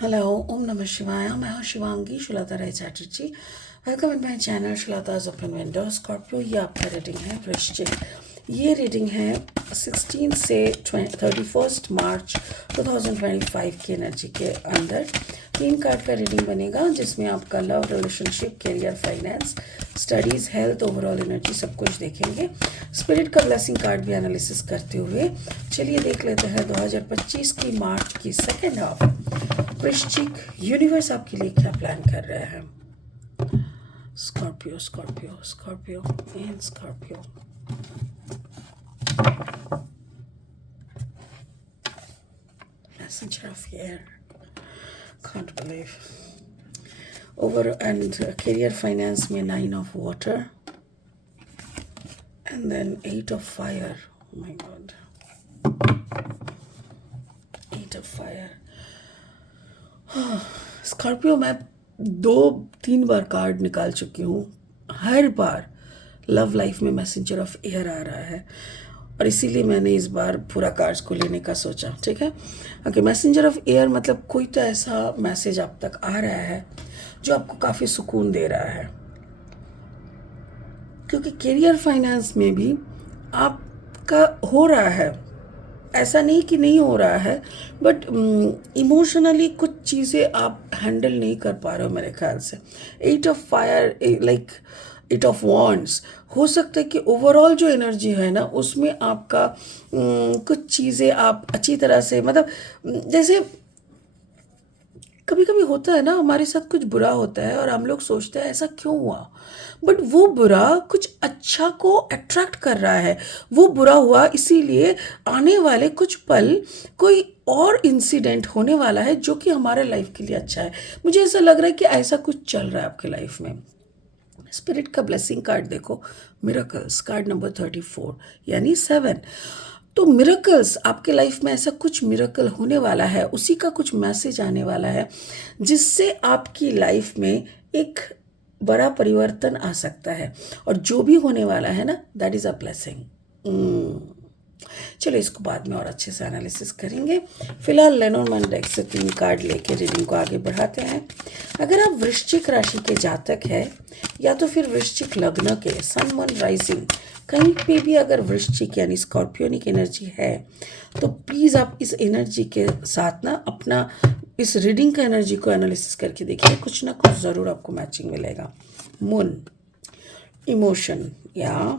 Hello, ओम नमः शिवाय। मैं हूँ Shivangi Shulata Rai Chatterjee. Welcome in my channel Shulata's open window. Scorpio, ये आपका रीडिंग है वृश्चिक। ये रीडिंग है 16 से 31 मार्च 2025 की एनर्जी के अंदर। 3 कार्ड का रीडिंग बनेगा जिसमें आपका love, relationship, career, finance, studies, health, overall energy सब कुछ देखेंगे। स्पिरिट का ब्लेसिंग कार्ड भी एनालिसिस करते हुए चलिए देख लेते हैं 2025 की मार्च की सेकेंड हाफ वृश्चिक यूनिवर्स आपके लिए क्या प्लान कर रहे हैं। Scorpio Scorpio Scorpio and Scorpio. Messenger of air, can't believe. Over and career finance में 9 of water and then 8 of fire. Oh my god, 8 of fire. Scorpio, मैं 2-3 बार कार्ड निकाल चुकी हूँ। हर बार लव लाइफ में मैसेंजर ऑफ एयर आ रहा है और इसीलिए मैंने इस बार पूरा कार्ड्स को लेने का सोचा। ठीक है, ओके। मैसेंजर ऑफ एयर मतलब कोई तो ऐसा मैसेज आप तक आ रहा है जो आपको काफ़ी सुकून दे रहा है, क्योंकि करियर फाइनेंस में भी आपका हो रहा है, ऐसा नहीं कि नहीं हो रहा है, बट इमोशनली कुछ चीज़ें आप हैंडल नहीं कर पा रहे हो मेरे ख्याल से। 8 of fire, like 8 of wands। हो सकता है कि ओवरऑल जो एनर्जी है ना उसमें आपका कुछ चीज़ें आप अच्छी तरह से, मतलब जैसे कभी कभी होता है ना हमारे साथ कुछ बुरा होता है और हम लोग सोचते हैं ऐसा क्यों हुआ, बट वो बुरा कुछ अच्छा को अट्रैक्ट कर रहा है। वो बुरा हुआ इसीलिए आने वाले कुछ पल कोई और इंसिडेंट होने वाला है जो कि हमारे लाइफ के लिए अच्छा है। मुझे ऐसा लग रहा है कि ऐसा कुछ चल रहा है आपके लाइफ में। स्पिरिट का ब्लेसिंग कार्ड देखो, मिरेकल्स कार्ड नंबर 34 यानी 7। तो मिरेकल्स आपके लाइफ में, ऐसा कुछ मिरेकल होने वाला है, उसी का कुछ मैसेज आने वाला है जिससे आपकी लाइफ में एक बड़ा परिवर्तन आ सकता है। और जो भी होने वाला है ना, दैट इज़ अ ब्लेसिंग। चलो इसको बाद में और अच्छे से एनालिसिस करेंगे। फिलहाल लेनोर्मैन डेक से 3 कार्ड लेके रीडिंग को आगे बढ़ाते हैं। अगर आप वृश्चिक राशि के जातक है या तो फिर वृश्चिक लग्न के सन मून राइजिंग, कहीं पे भी अगर वृश्चिक यानी स्कॉर्पियोनिक एनर्जी है तो प्लीज़ आप इस एनर्जी के साथ ना अपना इस रीडिंग का एनर्जी को एनालिसिस करके देखिए, कुछ ना कुछ ज़रूर आपको मैचिंग मिलेगा। मून, इमोशन या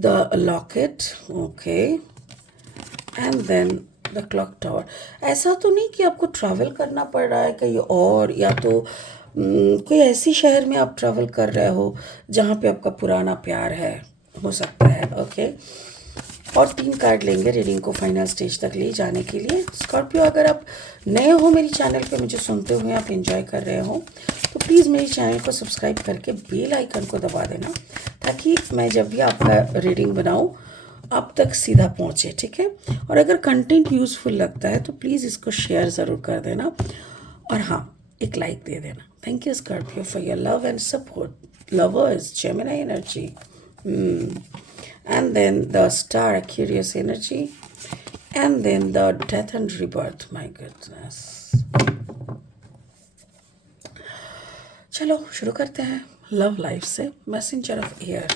the locket, okay, and then the clock tower. ऐसा तो नहीं कि आपको ट्रैवल करना पड़ रहा है कहीं और, या तो कोई ऐसी शहर में आप ट्रैवल कर रहे हो जहाँ पे आपका पुराना प्यार है, हो सकता है, ओके। और 3 कार्ड लेंगे रीडिंग को फाइनल स्टेज तक ले जाने के लिए। स्कॉर्पियो, अगर आप नए हो मेरी चैनल पे, मुझे सुनते हुए आप एंजॉय कर रहे हो तो प्लीज़ मेरी चैनल को सब्सक्राइब करके बेल आइकन को दबा देना, ताकि मैं जब भी आपका रीडिंग बनाऊँ आप तक सीधा पहुँचे। ठीक है, और अगर कंटेंट यूज़फुल लगता है तो प्लीज़ इसको शेयर ज़रूर कर देना और हाँ, एक लाइक दे देना। Thank you Scorpio for your love and support. Lovers, Gemini energy, and then the star, Aquarius energy, and then the death and rebirth. My goodness. चलो शुरू करते हैं लव लाइफ से। मैसेंजर ऑफ एयर,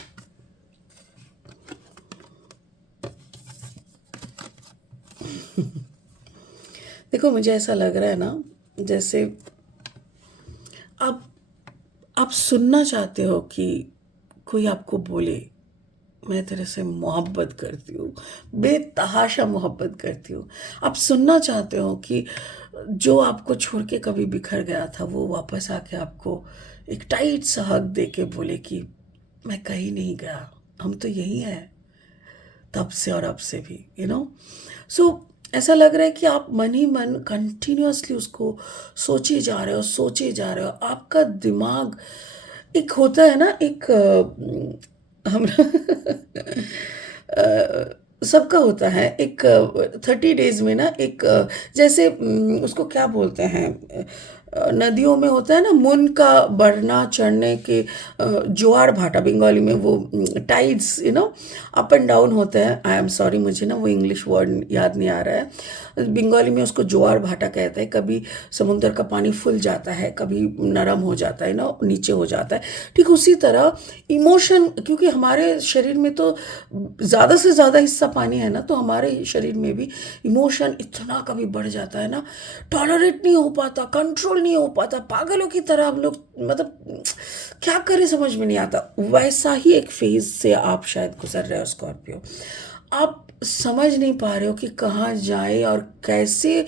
देखो मुझे ऐसा लग रहा है ना जैसे आप सुनना चाहते हो कि कोई आपको बोले मैं तेरे से मोहब्बत करती हूँ, बेतहाशा मोहब्बत करती हूँ। आप सुनना चाहते हो कि जो आपको छोड़ के कभी बिखर गया था वो वापस आके आपको एक टाइट सा हक दे के बोले कि मैं कहीं नहीं गया, हम तो यही हैं तब से और अब से भी, सो ऐसा लग रहा है कि आप मन ही मन कंटिन्यूअसली उसको सोचे जा रहे हो, सोचे जा रहे हो। आपका दिमाग, एक होता है ना, एक हम सबका होता है एक 30 डेज में ना, एक जैसे उसको क्या बोलते हैं, नदियों में होता है ना मुन का बढ़ना चढ़ने के, ज्वार भाटा बंगाली में वो टाइड्स अप एंड डाउन होते हैं। आई एम सॉरी, मुझे ना वो इंग्लिश वर्ड याद नहीं आ रहा है। बंगाली में उसको ज्वार भाटा कहते हैं। कभी समुद्र का पानी फुल जाता है, कभी नरम हो जाता है नीचे हो जाता है। ठीक उसी तरह इमोशन, क्योंकि हमारे शरीर में तो ज़्यादा से ज़्यादा हिस्सा पानी है ना, तो हमारे शरीर में भी इमोशन इतना कभी बढ़ जाता है ना, टॉलरेट नहीं हो पाता, कंट्रोल नहीं हो पाता, पागलों की तरह हम लोग, मतलब क्या करें समझ में नहीं आता। वैसा ही एक फेज से आप शायद गुजर रहे हो स्कॉर्पियो। आप समझ नहीं पा रहे हो कि कहाँ जाए और कैसे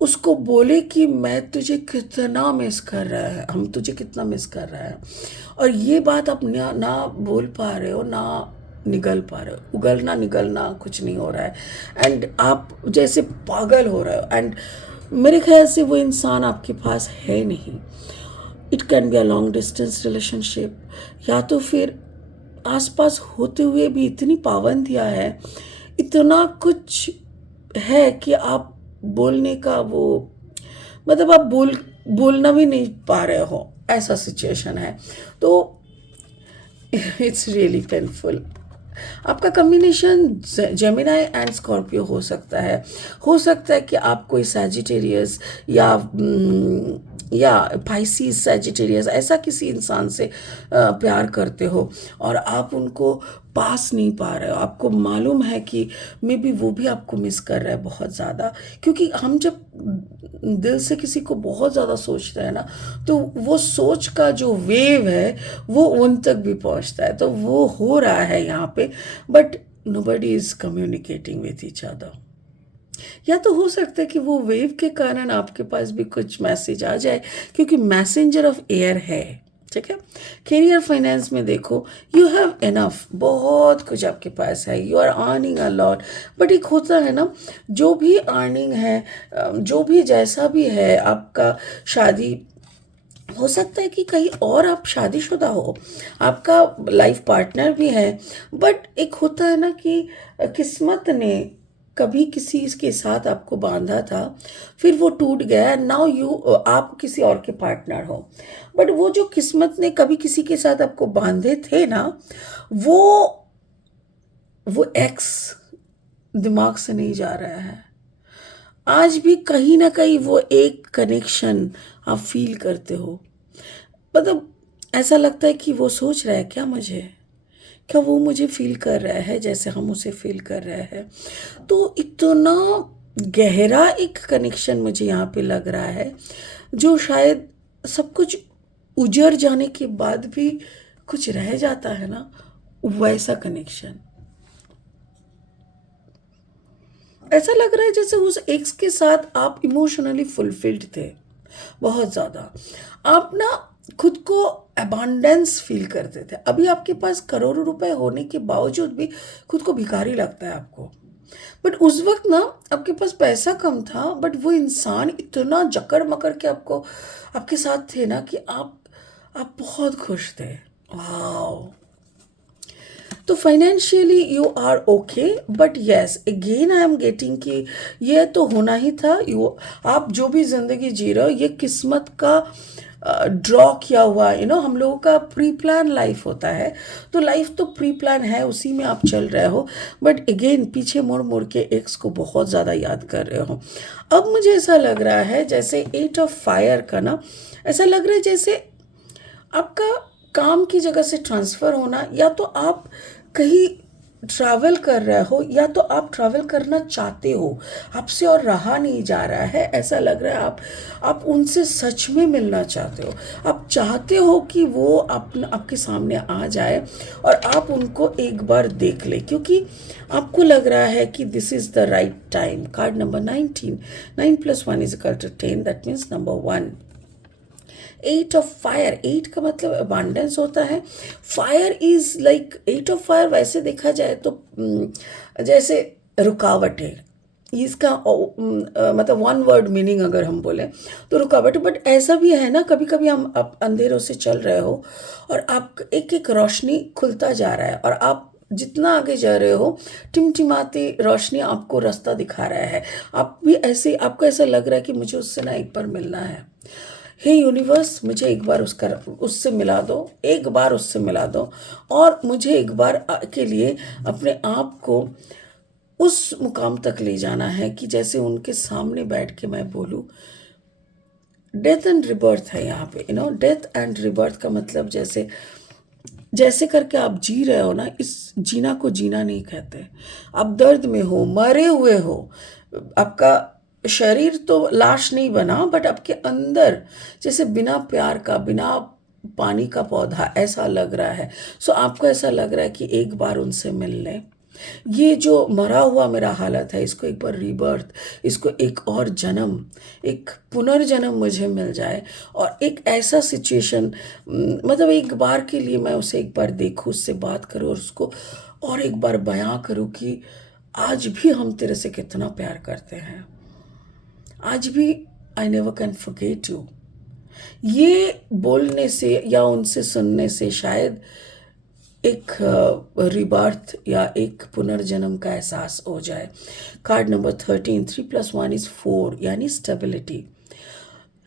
उसको बोले कि मैं तुझे कितना मिस कर रहा है, हम तुझे कितना मिस कर रहा है। और ये बात आप ना बोल पा रहे हो, ना निगल पा रहे हो, उगलना निगलना कुछ नहीं हो रहा है। एंड आप जैसे पागल हो रहे हो। एंड मेरे ख्याल से वो इंसान आपके पास है नहीं। It can be a long distance relationship, या तो फिर आसपास होते हुए भी इतनी पाबंदियाँ है, इतना कुछ है कि आप बोलने का वो, मतलब आप बोलना भी नहीं पा रहे हो, ऐसा सिचुएशन है। तो इट्स रियली पेनफुल। आपका कॉम्बिनेशन जेमिनाई एंड स्कॉर्पियो हो सकता है कि आप कोई सैजिटेरियस या पाइसिस सैजिटेरियस ऐसा किसी इंसान से प्यार करते हो और आप उनको पास नहीं पा रहे हो। आपको मालूम है कि मे बी वो भी आपको मिस कर रहा है बहुत ज़्यादा, क्योंकि हम जब दिल से किसी को बहुत ज़्यादा सोचते हैं ना, तो वो सोच का जो वेव है वो उन तक भी पहुंचता है। तो वो हो रहा है यहाँ पे, but nobody is communicating with each other. या तो हो सकता है कि वो वेव के कारण आपके पास भी कुछ मैसेज आ जाए, क्योंकि मैसेंजर ऑफ एयर है। ठीक है। करियर फाइनेंस में देखो, यू हैव इनफ, बहुत कुछ आपके पास है, you are earning a lot. But एक होता है ना, जो भी अर्निंग है, जो भी जैसा भी है आपका, शादी हो सकता है कि कहीं और आप शादीशुदा हो, आपका लाइफ पार्टनर भी है, बट एक होता है ना कि किस्मत ने कभी किसी के साथ आपको बांधा था, फिर वो टूट गया, नाउ आप किसी और के पार्टनर हो। बट वो जो किस्मत ने कभी किसी के साथ आपको बांधे थे ना, वो वो एक्स दिमाग से नहीं जा रहा है। आज भी कहीं ना कहीं वो एक कनेक्शन आप फील करते हो। मतलब ऐसा लगता है कि वो सोच रहा है क्या मुझे, क्या वो मुझे फील कर रहा है जैसे हम उसे फील कर रहे हैं। तो इतना गहरा एक कनेक्शन मुझे यहाँ पे लग रहा है, जो शायद सब कुछ उजड़ जाने के बाद भी कुछ रह जाता है ना, वैसा कनेक्शन। ऐसा लग रहा है जैसे उस एक्स के साथ आप इमोशनली फुलफिल्ड थे बहुत ज़्यादा। आप ना खुद को अबांडेंस फील करते थे। अभी आपके पास करोड़ों रुपए होने के बावजूद भी खुद को भिखारी लगता है आपको। बट उस वक्त ना आपके पास पैसा कम था, बट वो इंसान इतना जकड़ मकड़ के आपको आपके साथ थे ना कि आप बहुत खुश थे। वाह। तो financially you are okay, but yes again I am getting कि ये तो होना ही था। आप जो भी ज़िंदगी जी रहे हो, ये किस्मत का ड्रॉ किया हुआ, हम लोगों का प्री प्लान लाइफ होता है। तो लाइफ तो प्री प्लान है, उसी में आप चल रहे हो, बट अगेन पीछे मुड़ मुड़ के एक्स को बहुत ज़्यादा याद कर रहे हो। अब मुझे ऐसा लग रहा है जैसे 8 ऑफ फायर का ना, ऐसा लग रहा है जैसे आपका काम की जगह से ट्रांसफ़र होना, या तो आप कहीं ट्रैवल कर रहे हो, या तो आप ट्रैवल करना चाहते हो, आपसे और रहा नहीं जा रहा है। ऐसा लग रहा है आप उनसे सच में मिलना चाहते हो। आप चाहते हो कि वो आपके सामने आ जाए और आप उनको एक बार देख ले, क्योंकि आपको लग रहा है कि this is the right time. Card number 19, 9 + 1 = 10, that means number 1। 8 of fire, 8 का मतलब अबांडेंस होता है। Fire is like 8 of fire, वैसे देखा जाए तो जैसे रुकावट है इसका, मतलब वन वर्ड मीनिंग अगर हम बोले तो रुकावट। बट ऐसा भी है ना, कभी कभी आप अंधेरों से चल रहे हो और आप एक एक रोशनी खुलता जा रहा है, और आप जितना आगे जा रहे हो टिमटिमाती रोशनी आपको रास्ता दिखा रहा है। आप भी ऐसे, आपको ऐसा लग रहा है कि मुझे उससे ना एक बार मिलना है। हे यूनिवर्स, मुझे एक बार उससे मिला दो, एक बार उससे मिला दो, और मुझे एक बार के लिए अपने आप को उस मुकाम तक ले जाना है कि जैसे उनके सामने बैठ के मैं बोलूँ, डेथ एंड रिबर्थ है यहाँ पे, डेथ एंड रिबर्थ का मतलब जैसे जैसे करके आप जी रहे हो ना, इस जीना को जीना नहीं कहते। आप दर्द में हो, मरे हुए हो, आपका शरीर तो लाश नहीं बना, बट आपके अंदर जैसे बिना प्यार का, बिना पानी का पौधा ऐसा लग रहा है। सो आपको ऐसा लग रहा है कि एक बार उनसे मिल लें। ये जो मरा हुआ मेरा हालत है, इसको एक बार रीबर्थ, इसको एक और जन्म, एक पुनर्जन्म मुझे मिल जाए, और एक ऐसा सिचुएशन, मतलब एक बार के लिए मैं उसे एक बार देखूँ, उससे बात करूँ, और उसको और एक बार बयां करूँ कि आज भी हम तेरे से कितना प्यार करते हैं, आज भी I never can forget you. ये बोलने से या उनसे सुनने से शायद एक रिबर्थ या एक पुनर्जन्म का एहसास हो जाए। कार्ड नंबर 13, 3+1 = 4, यानी स्टेबिलिटी।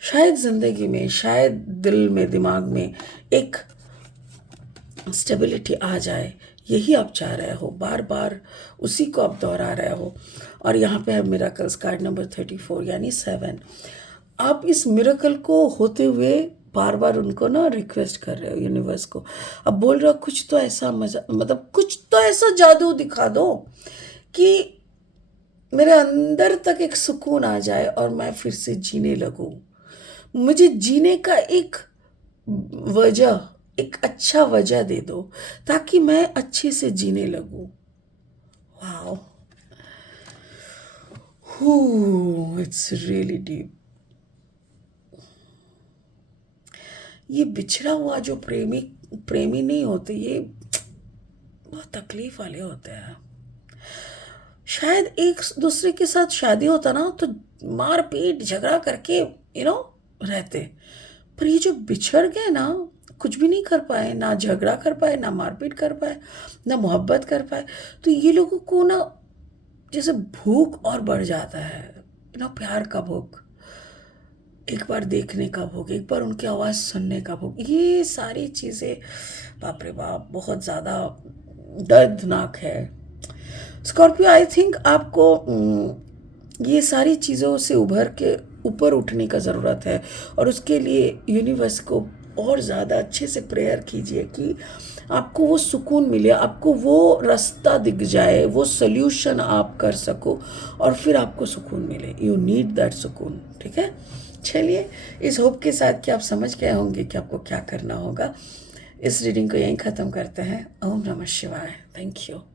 शायद ज़िंदगी में, शायद दिल में, दिमाग में एक स्टेबिलिटी आ जाए, यही आप चाह रहे हो, बार बार उसी को आप दोहरा रहे हो। और यहाँ पे है मिरेकल्स, कार्ड नंबर 34, यानी 7। आप इस मिरेकल को होते हुए बार बार उनको ना रिक्वेस्ट कर रहे हो यूनिवर्स को। अब बोल रहे हो कुछ तो ऐसा मजा, मतलब कुछ तो ऐसा जादू दिखा दो कि मेरे अंदर तक एक सुकून आ जाए और मैं फिर से जीने लगूं। मुझे जीने का एक वजह, एक अच्छा वजह दे दो, ताकि मैं अच्छे से जीने लगूं। Wow, it's really deep. ये बिछड़ा हुआ जो प्रेमी प्रेमी नहीं होते, ये बहुत तकलीफ वाले होते हैं। शायद एक दूसरे के साथ शादी होता ना तो मार पीट झगड़ा करके रहते, पर ये जो बिछड़ गए ना, कुछ भी नहीं कर पाए, ना झगड़ा कर पाए, ना मारपीट कर पाए, ना मोहब्बत कर पाए, तो ये लोगों को ना जैसे भूख और बढ़ जाता है, प्यार का भूख, एक बार देखने का भूख, एक बार उनकी आवाज़ सुनने का भूख। ये सारी चीज़ें बाप रे बाप बहुत ज़्यादा दर्दनाक है। स्कॉर्पियो, आई थिंक आपको ये सारी चीज़ों से उभर के ऊपर उठने का ज़रूरत है, और उसके लिए यूनिवर्स को और ज़्यादा अच्छे से प्रेयर कीजिए कि आपको वो सुकून मिले, आपको वो रास्ता दिख जाए, वो सोल्यूशन आप कर सको, और फिर आपको सुकून मिले। यू नीड दैट सुकून, ठीक है। चलिए, इस होप के साथ कि आप समझ गए होंगे कि आपको क्या करना होगा, इस रीडिंग को यहीं ख़त्म करते हैं। ओम नमः शिवाय। Thank you.